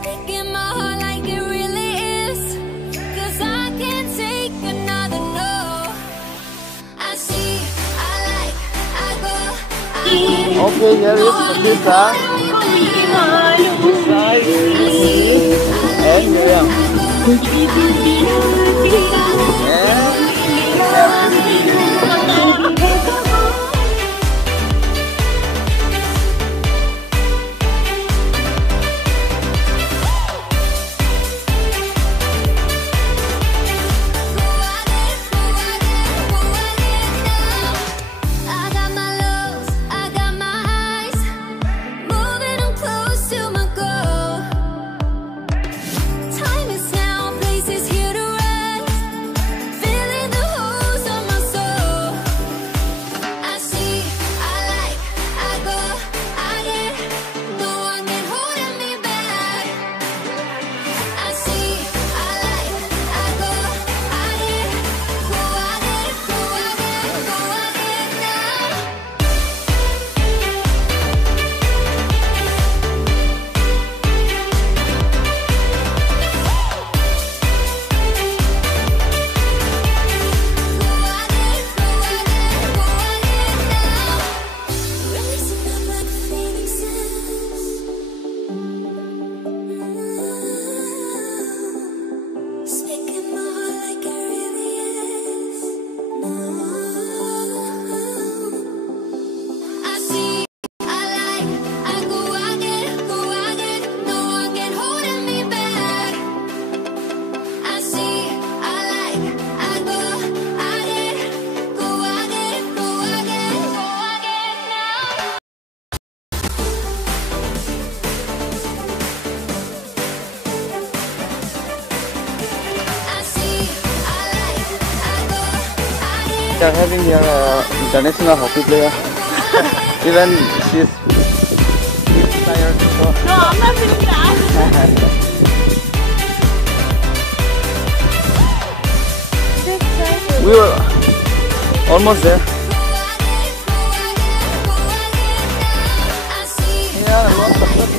Speaking my heart like it really is, 'cause I can't take another no. I see, I like, I go, I get. Okay, here is Patricia, Sai, and Miriam. We are having here an international hockey player. Even she's tired. So. No, I'm not feeling that. We were almost there. Yeah, lots of stuff.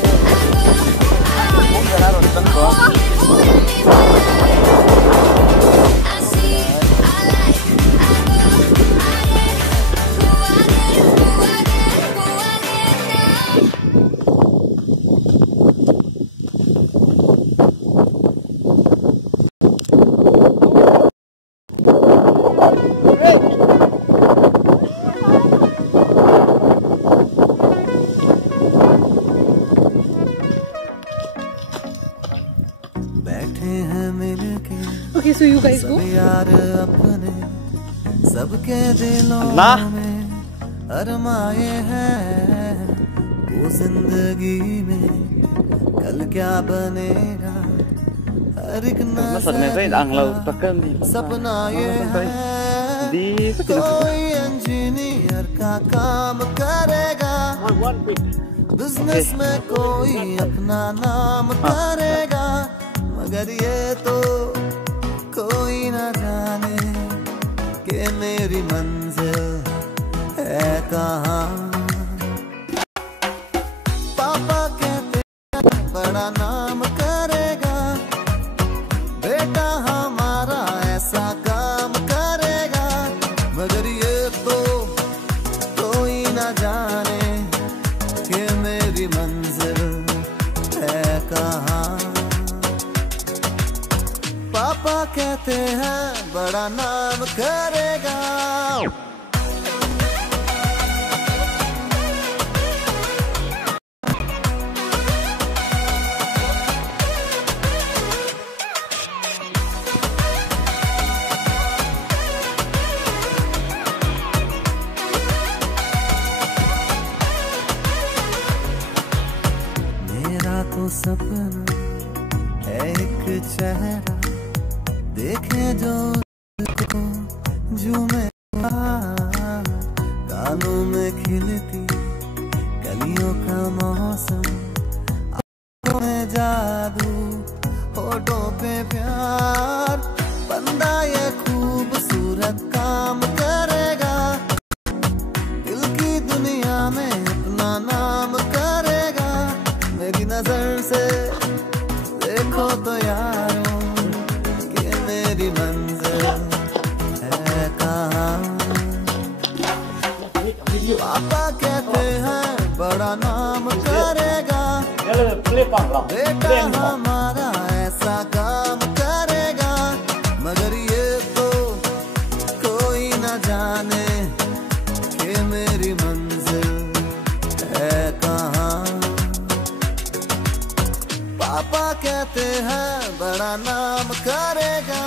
Okay, so you guys go. सबके दिलों में अरमाए हैं वो जिंदगी में कल क्या बनेगा हर एक सपना ये है कोई इंजीनियर का काम करेगा बिजनेस में कोई अपना नाम करेगा मगर ये तो कोई न जाने कि मेरी मंजिल है कहाँ। पापा कहते हैं बड़ा नाम करेगा बेटा हमारा ऐसा काम करेगा मगर ये तो कोई न जाने कि मेरी मंजिल है कहाँ। पापा कहते हैं बड़ा नाम करेगा। मेरा तो सपना है एक चेहरा देखे जो झूमे कानों में खिलती कलियों का मौसम आँखों में जादू होठों पे प्यार बंदा ये खूबसूरत काम करेगा दिल की दुनिया में अपना नाम करेगा मेरी नजर से देखो तो यारों कि मेरी मंजिल है कहाँ। पापा कहते हैं बड़ा नाम करेगा, बेटा हमारा ऐसा काम करेगा, मगर ये तो कोई न जाने कि मेरी मंजिल है कहाँ। पापा कहते हैं बड़ा नाम करेगा।